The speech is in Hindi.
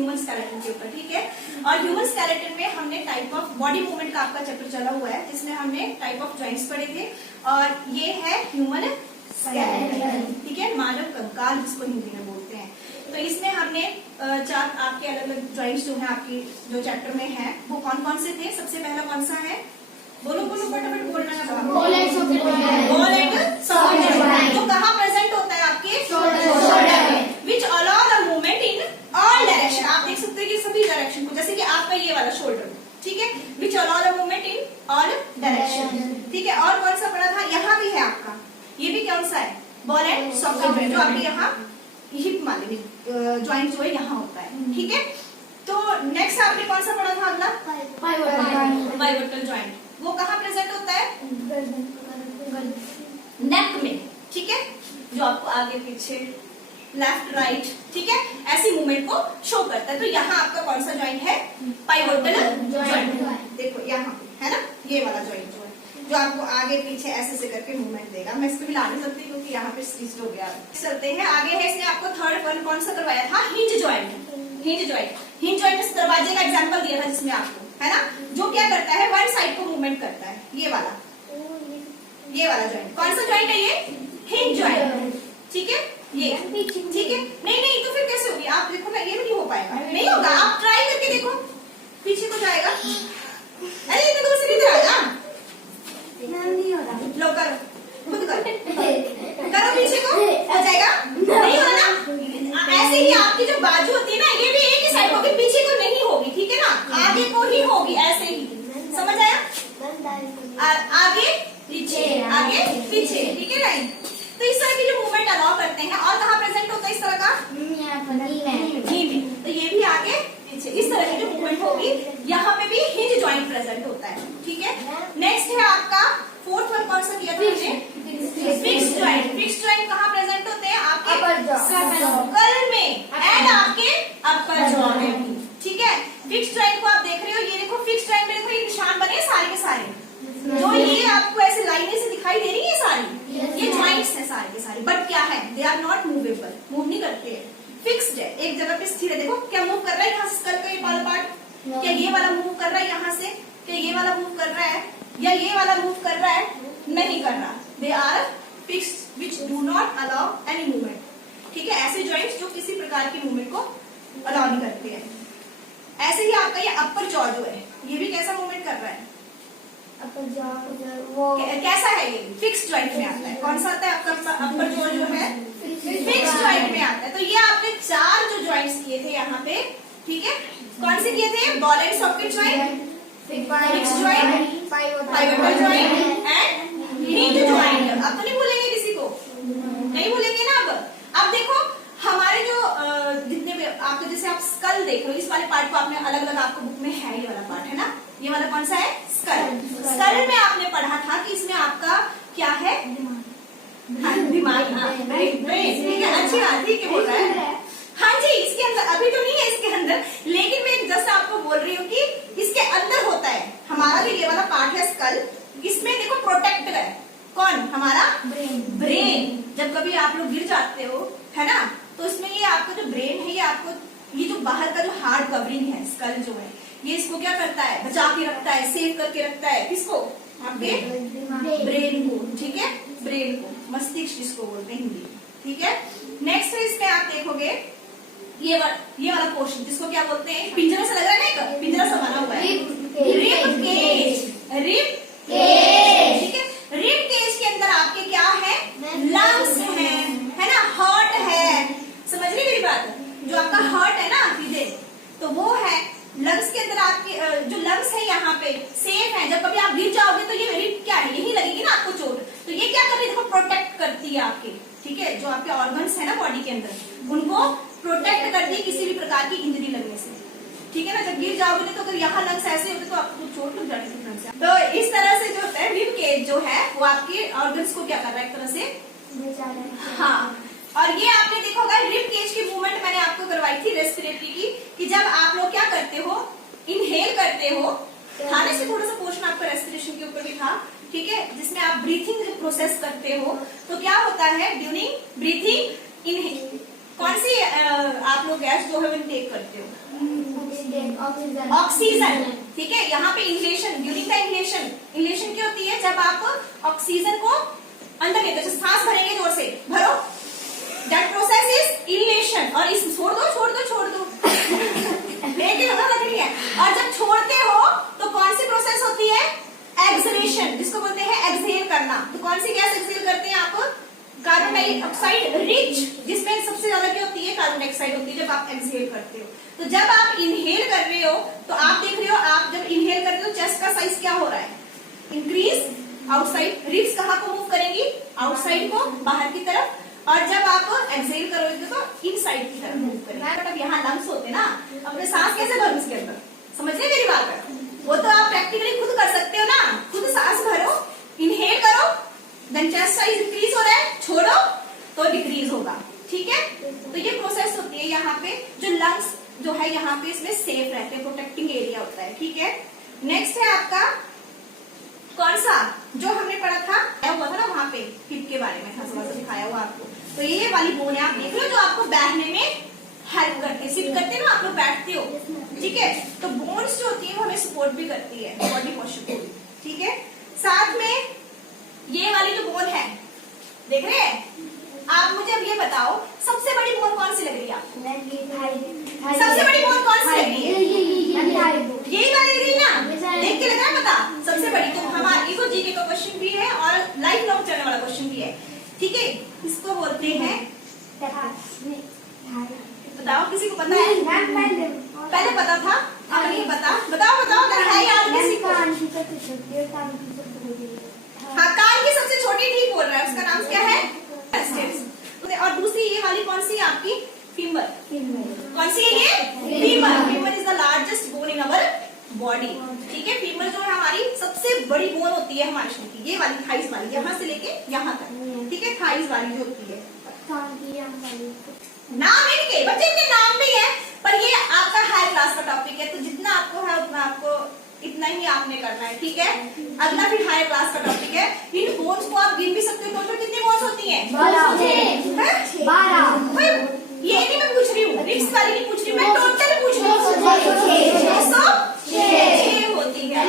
ह्यूमन स्केलेटन के ऊपर, ठीक है। और ह्यूमन स्केलेटन में हमने टाइप ऑफ बॉडी मूवमेंट का आपका चैप्टर चला हुआ है, जिसमें हमने टाइप ऑफ जॉइंट्स पढ़े थे, और ये है ह्यूमन स्केलेटन, ठीक है, मानव कंकाल जिसको हिंदी में बोलते हैं। तो इसमें हमने चार आपके अलग अलग जॉइंट्स जो है आपके जो चैप्टर में है वो कौन कौन से थे। सबसे पहला कौन सा है, बोलो बोलो फटाफट बोलना है। बॉल एंड सॉकेट, जो कहाँ प्रेजेंट होता है आपके शोल्डर में, which allow the movement in all direction. आप देख सकते हैं कि सभी डायरेक्शन को, जैसे कि आपका ये वाला शोल्डर, ठीक है, which allow the movement in all direction, ठीक है। और कौन सा पड़ा था, यहाँ भी है आपका, ये भी कौन सा है, बॉल एंड सॉकेट, जो आपके यहाँ हिप वाले ज्वाइंट जो है यहाँ होता है, ठीक है। तो नेक्स्ट आपने कौन सा पढ़ा था अगला, पाइवोटल ज्वाइंट, वो कहाँ प्रेजेंट होता है, नेक में, ठीक है, जो आपको आगे पीछे लेफ्ट राइट, ठीक है, ऐसी मूवमेंट को शो करता है। तो यहाँ आपका कौन सा ज्वाइंट है, पाइवोटल ज्वाइंट, देखो यहाँ पे है ना, ये वाला ज्वाइंट जो है, जो आपको आगे पीछे ऐसे से करके मूवमेंट देगा। मैं इसको हिला नहीं सकती क्योंकि यहाँ पे स्टिच हो गया। चलते हैं आगे, है इसने आपको थर्ड वन कौन सा करवाया था, hinge joint. Hinge joint, hinge joint इस दरवाजे का एग्जांपल दिया था जिसमें आपको, है ना, जो क्या करता है, वन साइड को मूवमेंट करता है, ये वाला ज्वाइंट, कौन सा ज्वाइंट है ये, हिंज ज्वाइंट, ठीक है, ये ठीक है। नहीं तो फिर कैसे होगी, आप देखो ना, ये भी नहीं हो पाएगा, नहीं होगा, आप ट्राई करके देखो, पीछे को जाएगा, अरे इतने दूर से नहीं आएगा, नहीं हो रहा, लो करो, खुद करो पीछे को, हो जाएगा, नहीं हो रहा ना। ऐसे ही आपकी जो बाजू होती है ना, ये भी एक ही साइड होगी, पीछे को नहीं होगी, ठीक है ना, आगे को ही होगी, ऐसे ही, समझ आया, आगे पीछे आगे पीछे, ठीक है, नहीं। तो इस तरह की जो मूवमेंट अलाउ करते हैं, और कहाँ प्रेजेंट होता है इस तरह का, नी में, तो ये भी आगे पीछे इस तरह की जो मूवमेंट होगी, यहाँ पे भी हिंज ज्वाइंट प्रेजेंट होता है, ठीक है। नेक्स्ट है आपका फोर्थ वन कौन सा किया था हमने, फिक्स्ड ज्वाइंट। फिक्स्ड ज्वाइंट कहाँ प्रेजेंट होते हैं, आपके स्कल में एंड आपके अपर जॉ में, ठीक है। फिक्स्ड ज्वाइंट को आप देख रहे हो, ये देखो फिक्स्ड ज्वाइंट में देखो ये निशान बने सारे के सारे, जो ये आपको ऐसे लाइनें से दिखाई दे रही है सारी, ये ज्वाइंट्स हैं सारे के सारे, बट क्या है, they are not movable, move नहीं करते हैं, फिक्स्ड है, एक जगह पे स्थिर है। देखो क्या मूव कर रहा है यहाँ से स्कल का ये वाला पार्ट, क्या ये वाला मूव कर रहा है यहाँ से, क्या ये वाला मूव कर रहा है, या ये वाला मूव कर रहा है, नहीं कर रहा, they are fixed which do not allow any movement, ठीक है। ऐसे ज्वाइंट्स जो किसी प्रकार की मूवमेंट को अलाउ नहीं करते हैं। ऐसे ही आपका ये अपर जॉ जो है, ये भी कैसा मूवमेंट कर रहा है, वो कैसा है, ये फिक्स्ड ज्वाइंट में आता है। कौन सा आता है आपका अपर जॉ जो है, फिक्स्ड ज्वाइंट में आता है। तो ये आपने चार जो ज्वाइंट्स किए थे यहाँ पे, ठीक है, कौन से किए थे, ball and socket joint, fixed joint, pivotal joint and hinge joint. अब तो नहीं भूलेंगे किसी को, नहीं भूलेंगे ना। अब देखो हमारे जो जितने भी आपके, जैसे आप स्कल देख रहे हो, इस वाले पार्ट को आपने अलग अलग आपको बुक में है, ये वाला पार्ट है ना, ये वाला कौन सा है, स्कल। स्कल में आपने पढ़ा था कि इसमें आपका क्या है, दिमाग, ठीक है, अच्छी बात, ठीक है, बोल रहा है, हाँ जी, इसके अंदर अभी तो नहीं है इसके अंदर, लेकिन मैं जस्ट आपको बोल रही हूँ कि इसके अंदर होता है हमारा जो ये वाला पार्ट है स्कल, इसमें देखो प्रोटेक्ट है कौन, हमारा ब्रेन। जब कभी आप लोग गिर जाते हो, है ना, तो इसमें ये आपका जो ब्रेन है, ये आपको ये जो बाहर का जो हार्ड कवरिंग है, स्कल जो है, ये इसको क्या करता है, बचा के रखता है, सेव करके रखता है, किसको, आपके ब्रेन को, ठीक है, ब्रेन को, मस्तिष्क जिसको बोलते हैं हिंदी, ठीक है। नेक्स्ट है इसमें आप देखोगे ये वाला पोर्शन जिसको क्या बोलते हैं, पिंजरा से लग रहा है ना, पिंजरा सा बना हुआ है, रिब केज, ठीक है। रिब केज के अंदर आपके क्या है, लंग्स है ना, हार्ट है, समझ रही मेरी बात, जो आपका हार्ट है ना सीधे, तो वो है लंग्स के अंदर। आपके जो लंग्स है यहाँ पे सेफ है, जब कभी आप गिर जाओगे तो ये रिब क्या है, यही लगेगी ना आपको चोट, तो ये क्या कर रही है, देखो प्रोटेक्ट करती है आपके, ठीक है, जो आपके ऑर्गन्स है ना बॉडी के अंदर, उनको प्रोटेक्ट करती है किसी भी प्रकार की इंजरी लगने से, ठीक है ना। जब गिर जाओगे नहीं तो अगर यहाँ लंग्स ऐसे होते तो आपको चोट लग जाती है से। तो इस तरह से जो होता है रिब केज जो है वो आपके ऑर्गन्स को क्या कर रहा है, एक तरह से, हाँ। और ये आपने देखा होगा रिब केज की मूवमेंट मैंने आपको करवाई थी रेस्पिरेटरी की, कि जब आप लोग क्या करते हो, इनहेल करते हो, खाने से थोड़ा सा पोर्शन आपका रेस्पिरेशन के ऊपर भी था, ठीक है, जिसमें आप ब्रीथिंग जब प्रोसेस करते हो तो क्या होता है, ड्यूरिंग ब्रीथिंग कौन सी आप लोग गैस जो है वो इनटेक करते हो? ऑक्सीजन। ठीक है, यहाँ पे इनहेलेशन, ड्यूरिंग द इनहेलेशन क्या होती है? जब आप ऑक्सीजन को अंदर लेते हो, सांस भरेंगे जोर से, भरो, दैट प्रोसेस इज इनहेलेशन। और इस छोड़ दो लग रही है। और जब छोड़ते हो तो कौन सी प्रोसेस होती है? एक्सहेलेशन, जिसको बोलते हैं एक्सहेल करना। तो कौन सी गैस एक्सहेल करते हैं आप? कार्बन डाइऑक्साइड रिच, जिसमें सबसे ज्यादा क्या होती है? कार्बन डाइऑक्साइड होती है जब आप एक्सहेल करते हो। तो जब आप इनहेल कर रहे हो तो आप देख रहे हो, आप जब इनहेल करते हो चेस्ट का साइज क्या हो रहा है? Increase outside. रिब्स कहाँ को मूव करेंगी? आउटसाइड को, बाहर की तरफ। और जब आप एक्सहेल करोगे तो इनसाइड की तरफ मूव करेंगे। बट अब यहाँ लंग्स होते ना, अपने सांस कैसे भरो इसके अंदर? समझ रहे मेरी बात? वो तो आप प्रैक्टिकली खुद कर सकते हो ना। खुद सांस भरो, इनहेल करो, देन चेस्ट साइज इंक्रीज हो रहा है, छोड़ो तो डिक्रीज होगा। ठीक है, तो ये प्रोसेस होती है। यहाँ पे जो लंग्स जो है यहाँ पे इसमें सेफ रहते हैं, प्रोटेक्टिंग एरिया होता है। ठीक है, नेक्स्ट है आपका कौन सा? जो हमने पढ़ा था, आया हुआ था ना वहां पे, हिप के बारे में था, थोड़ा सा दिखाया हुआ आपको। तो ये वाली बोन है, आप देख रहे हो, जो आपको बैठने में हेल्प करते हैं। सिट करते हैं ना आप लोग, बैठते हो। ठीक है, तो बोन्स जो होती है वो हमें सपोर्ट भी करती है बॉडी पोस्चर को। ठीक है, साथ में ये वाली जो बोन है, देख रहे हैं आप? मुझे अब ये बताओ, सबसे बड़ी बोन कौन सी लग रही है आपको? सबसे बड़ी बोन कौन सी लग रही है? यही वाली लग रही है ना? देख के लग रहा है पता? सबसे बड़ी। तो हमारी को जीके का क्वेश्चन भी है और लाइफ लॉन्ग चलने वाला क्वेश्चन भी है। ठीक है, इसको बोलते हैं, बताओ किसी को पता है? पहले पता था, अब नहीं पता। बताओ अगर है याद किसी को। हाँ, कान की सबसे छोटी, ठीक बोल रहा है, उसका नाम क्या है? और दूसरी ये वाली कौन सी है आपकी? फीमर। कौन सी है ये? Femur. Femur is the largest bone in our body. ठीक है, फीमर जो है हमारी सबसे बड़ी बोन होती है हमारे शरीर की। ये वाली थाइस वाली, यहाँ से लेके यहाँ तक। ठीक है, थाइस वाली जो होती है। नाम इनके बच्चे के नाम भी है, पर ये आपका हायर क्लास का टॉपिक है, तो जितना आपको है उतना आपको इतना ही आपने करना है। ठीक है, अगला फिर हायर क्लास का टॉपिक है। इन बोन्स को आप गिन भी सकते हो, टोटल कितनी बोन्स होती हैं? 12। ये नहीं मैं पूछ रही हूँ, रिब्स वाली नहीं पूछ रही, मैं टोटल पूछ रही हूँ। 206 होती है।